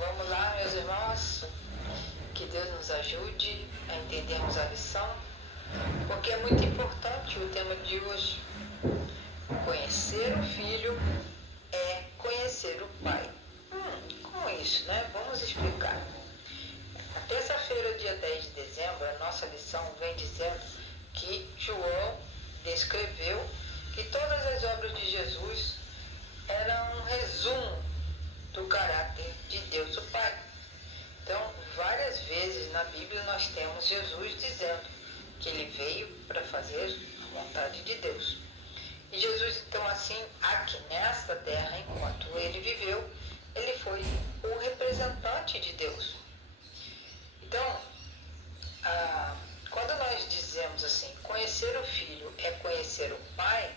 Vamos lá, meus irmãos, que Deus nos ajude a entendermos a lição, porque é muito importante o tema de hoje. Conhecer o Filho é conhecer o Pai. Como isso, né? Vamos explicar. Na terça-feira, dia 10 de dezembro, a nossa lição vem dizendo que João descreveu que todas as obras de Jesus eram um resumo do caráter de Deus o Pai. Então, várias vezes na Bíblia nós temos Jesus dizendo que ele veio para fazer a vontade de Deus. E Jesus, então, assim, aqui nesta terra, enquanto ele viveu, ele foi o representante de Deus. Então, quando nós dizemos assim, conhecer o Filho é conhecer o Pai,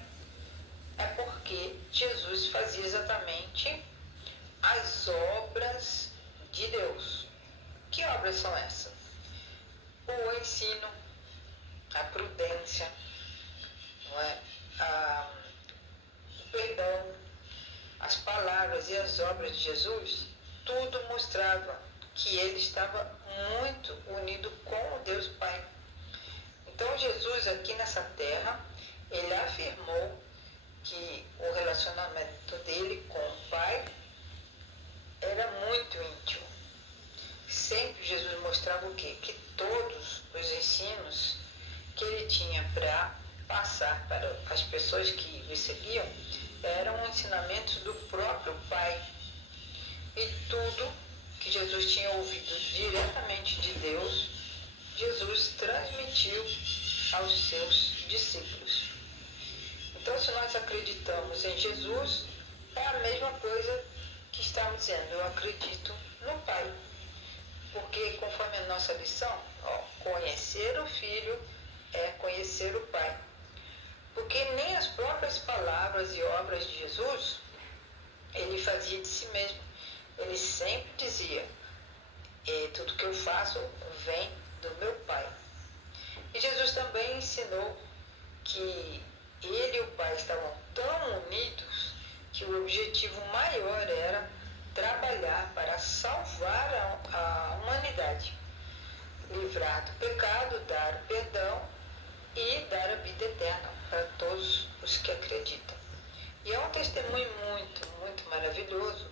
é porque Jesus fazia exatamente as obras de Deus. Que obras são essas? O ensino, a prudência, não é? O perdão, as palavras e as obras de Jesus, tudo mostrava que ele estava muito unido com o Deus Pai. Então Jesus aqui nessa terra, ele afirmou que o relacionamento dele com o Pai era muito íntimo. Sempre Jesus mostrava o quê? Que todos os ensinos que ele tinha para passar para as pessoas que recebiam eram ensinamentos do próprio Pai. E tudo que Jesus tinha ouvido diretamente de Deus, Jesus transmitiu aos seus discípulos. Então, se nós acreditamos em Jesus, é a mesma coisa que estamos dizendo, eu acredito no Pai. Porque, conforme a nossa lição, conhecer o Filho é conhecer o Pai. Porque nem as próprias palavras e obras de Jesus, ele fazia de si mesmo. Ele sempre dizia, tudo que eu faço vem do meu Pai. E Jesus também ensinou que ele e o Pai estavam tão unidos que o objetivo maior era trabalhar para salvar a humanidade, livrar do pecado, dar o perdão e dar a vida eterna para todos os que acreditam. E é um testemunho muito, muito maravilhoso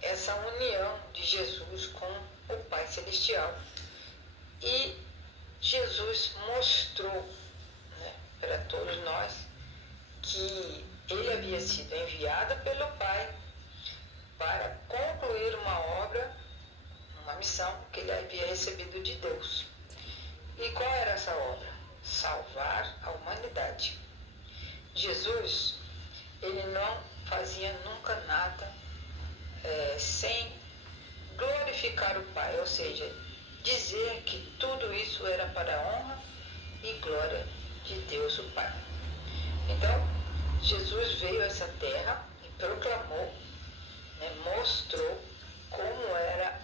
essa união de Jesus com o Pai Celestial. E Jesus mostrou, né, para todos nós que ele havia sido enviado pelo Pai para concluir uma obra, uma missão que ele havia recebido de Deus. E qual era essa obra? Salvar a humanidade. Jesus, ele não fazia nunca nada sem glorificar o Pai, ou seja, dizer que tudo isso era para a honra e glória de Deus o Pai. Então, Jesus veio a essa terra e proclamou, né, mostrou como era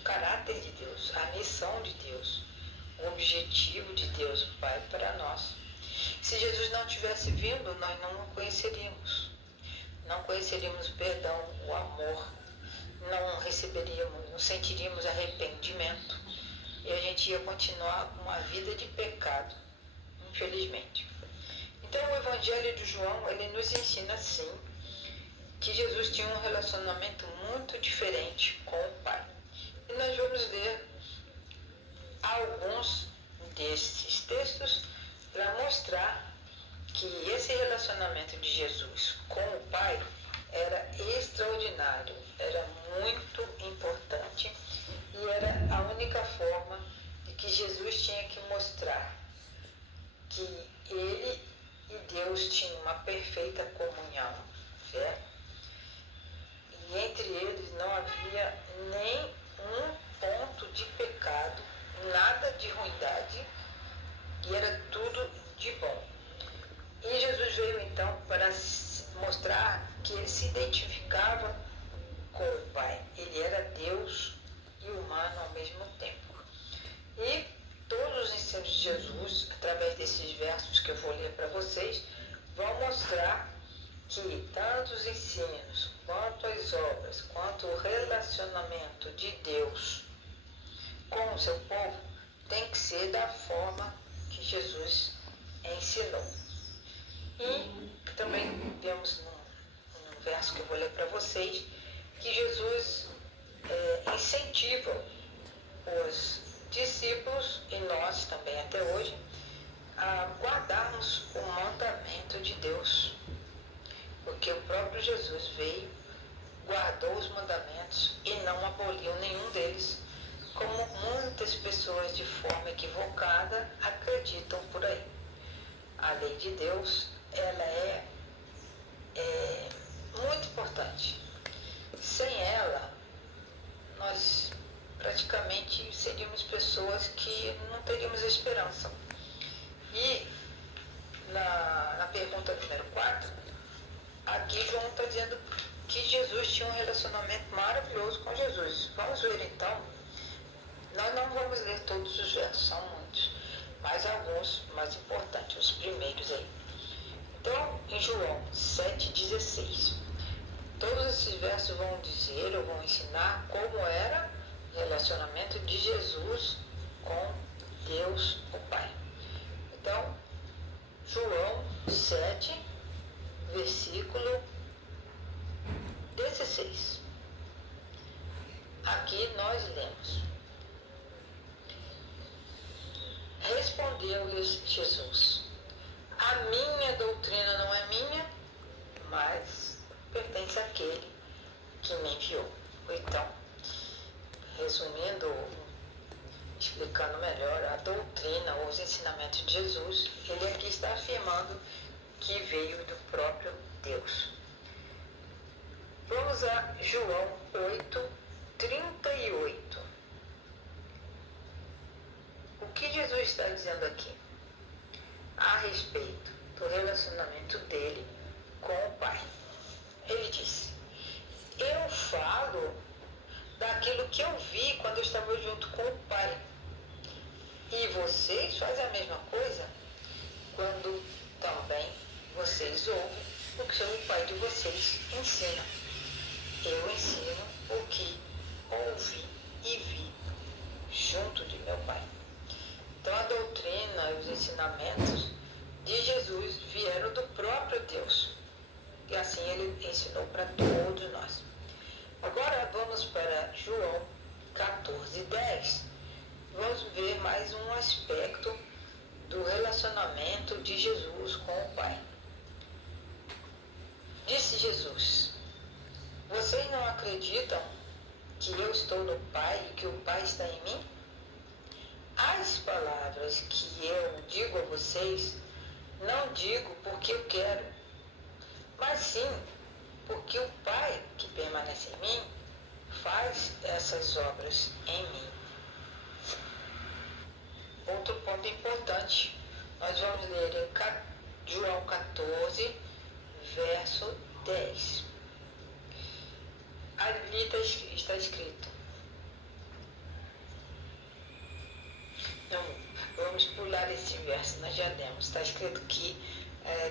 o caráter de Deus, a missão de Deus, o objetivo de Deus o Pai para nós. Se Jesus não tivesse vindo, nós não o conheceríamos. Não conheceríamos o perdão, o amor, não receberíamos, não sentiríamos arrependimento e a gente ia continuar com uma vida de pecado, infelizmente. Então o Evangelho de João, ele nos ensina sim que Jesus tinha um relacionamento muito diferente com o Pai. E nós vamos ler alguns desses textos para mostrar que esse relacionamento de Jesus com o Pai era extraordinário, era muito importante e era a única forma de que Jesus tinha que mostrar que ele e Deus tinham uma perfeita comunhão, certo? E entre eles não havia nem um ponto de pecado, nada de ruindade, e era tudo de bom. E Jesus veio então para mostrar que ele se identificava com o Pai. Ele era Deus e humano ao mesmo tempo. E todos os ensinos de Jesus, através desses versos que eu vou ler para vocês, vão mostrar que tanto os ensinos, quanto as obras, quanto o relacionamento relacionamento de Deus com o seu povo tem que ser da forma que Jesus ensinou. E também vemos num verso que eu vou ler para vocês, que Jesus incentiva os discípulos, e nós também até hoje, a guardarmos o mandamento de Deus. Porque o próprio Jesus veio, guardou os mandamentos e não aboliu nenhum deles, como muitas pessoas de forma equivocada acreditam por aí. A lei de Deus, ela é muito importante. Sem ela, nós praticamente seríamos pessoas que não teríamos esperança. E na pergunta número 4, aqui João está dizendo que Jesus tinha um relacionamento maravilhoso com Jesus. Vamos ler então. Nós não vamos ler todos os versos, são muitos, mas alguns mais importantes, os primeiros aí. Então, em João 7,16, todos esses versos vão dizer ou vão ensinar como era o relacionamento de Jesus com Deus, o Pai. Então, João 7, versículo 16. Aqui nós lemos: respondeu-lhes Jesus: a minha doutrina não é minha, mas pertence àquele que me enviou. Então, resumindo, explicando melhor a doutrina ou os ensinamentos de Jesus, ele aqui está afirmando que veio do próprio Deus. Vamos a João 8:38. O que Jesus está dizendo aqui a respeito do relacionamento dele com o Pai? Ele disse: eu falo daquilo que eu vi quando eu estava junto com o Pai. E vocês fazem a mesma coisa quando também vocês ouvem o que o Pai de vocês ensina. Eu ensino o que ouvi e vi junto de meu Pai. Então a doutrina e os ensinamentos de Jesus vieram do próprio Deus. E assim ele ensinou para todos nós. Agora vamos para João 14:10. Vamos ver mais um aspecto do relacionamento de Jesus com o Pai. Disse Jesus: vocês não acreditam que eu estou no Pai e que o Pai está em mim? As palavras que eu digo a vocês, não digo porque eu quero, mas sim porque o Pai que permanece em mim faz essas obras em mim. Outro ponto importante, nós vamos ler em João 14, verso 10. Ali está escrito. Não, vamos pular esse verso, nós já lemos. Está escrito que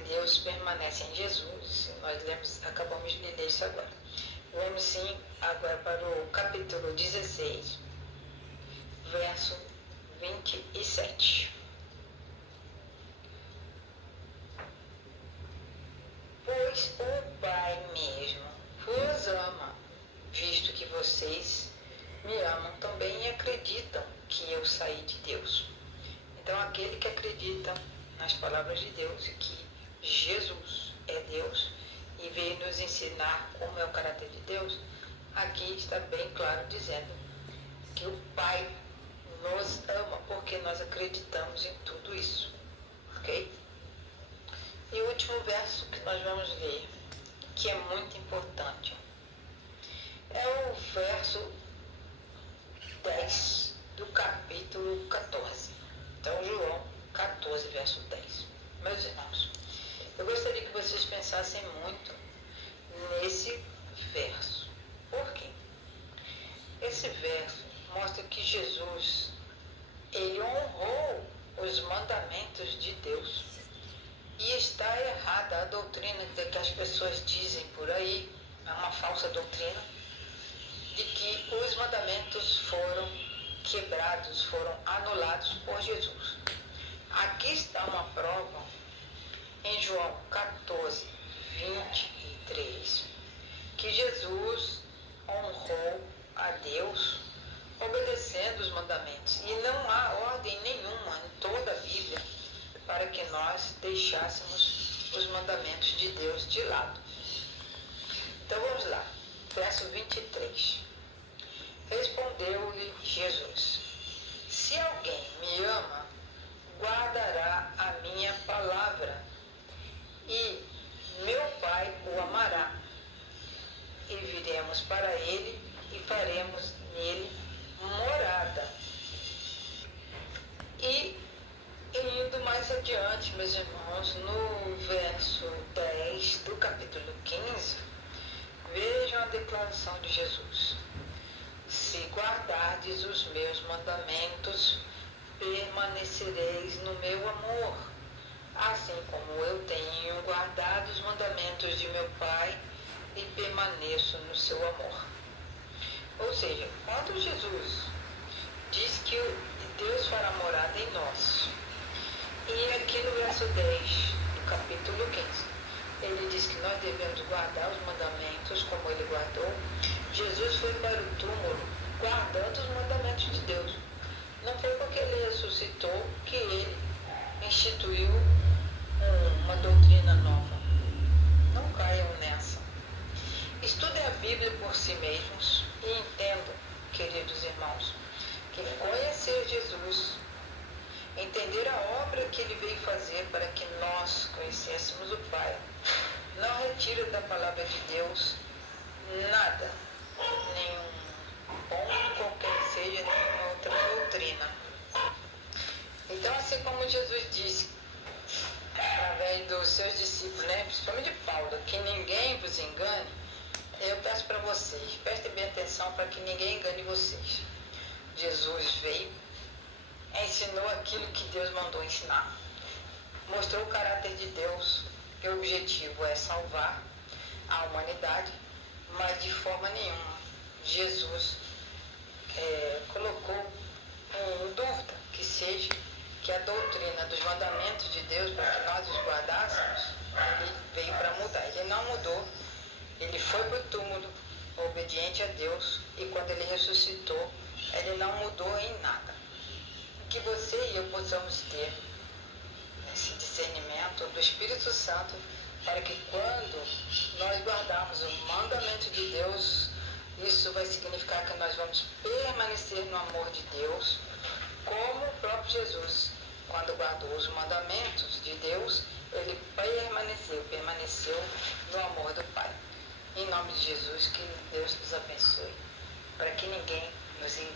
Deus permanece em Jesus. Nós acabamos de ler isso agora. Vamos sim agora para o capítulo 16, verso 27. Pois o Pai mesmo vos ama, visto que vocês me amam também e acreditam que eu saí de Deus. Então aquele que acredita nas palavras de Deus e que Jesus é Deus e veio nos ensinar como é o caráter de Deus, aqui está bem claro dizendo que o Pai nos ama porque nós acreditamos em tudo isso, ok? E o último verso que nós vamos ler, que é muito importante, é o verso 10 do capítulo 14. Então, João 14, verso 10. Meus irmãos, eu gostaria que vocês pensassem muito nesse verso. Por quê? Esse verso mostra que Jesus, ele honrou os mandamentos de Deus. E está errada a doutrina que as pessoas dizem por aí, é uma falsa doutrina, de que mandamentos foram quebrados, foram anulados por Jesus. Aqui está uma prova em João 14, 23, que Jesus honrou a Deus obedecendo os mandamentos. E não há ordem nenhuma em toda a Bíblia para que nós deixássemos os mandamentos de Deus de lado. Então vamos lá, verso 23. Respondeu-lhe Jesus: se alguém me ama, guardará a minha palavra, e meu Pai o amará, e viremos para ele e faremos nele morada. E indo mais adiante, meus irmãos, no verso 10 do capítulo 15, vejam a declaração de Jesus: se guardardes os meus mandamentos, permanecereis no meu amor, assim como eu tenho guardado os mandamentos de meu Pai e permaneço no seu amor. Ou seja, quando Jesus diz que Deus fará morada em nós, e aqui no verso 10 do capítulo 15, ele diz que nós devemos guardar os mandamentos como ele guardou. Jesus foi para o túmulo guardando os mandamentos de Deus. Não foi porque ele ressuscitou que ele instituiu uma doutrina nova. Não caiam nessa. Estudem a Bíblia por si mesmos e entendam, queridos irmãos, que conhecer Jesus, entender a obra que ele veio fazer para que nós conhecêssemos o Pai, não retira da palavra de Deus nada, nenhum ponto qualquer que seja, nenhuma outra doutrina. Então, assim como Jesus disse através dos seus discípulos, principalmente de Paulo, que ninguém vos engane, eu peço para vocês, prestem bem atenção para que ninguém engane vocês. Jesus veio, ensinou aquilo que Deus mandou ensinar, mostrou o caráter de Deus, que o objetivo é salvar a humanidade, mas de forma nenhuma Jesus colocou em dúvida que seja que a doutrina dos mandamentos de Deus, para que nós os guardássemos, ele veio para mudar. Ele não mudou, ele foi para o túmulo obediente a Deus, e quando ele ressuscitou, ele não mudou em nada. Que você e eu possamos ter esse discernimento do Espírito Santo, para que quando nós guardarmos o mandamento de Deus, isso vai significar que nós vamos permanecer no amor de Deus, como o próprio Jesus, quando guardou os mandamentos de Deus, ele permaneceu no amor do Pai. Em nome de Jesus, que Deus nos abençoe, para que ninguém nos engane.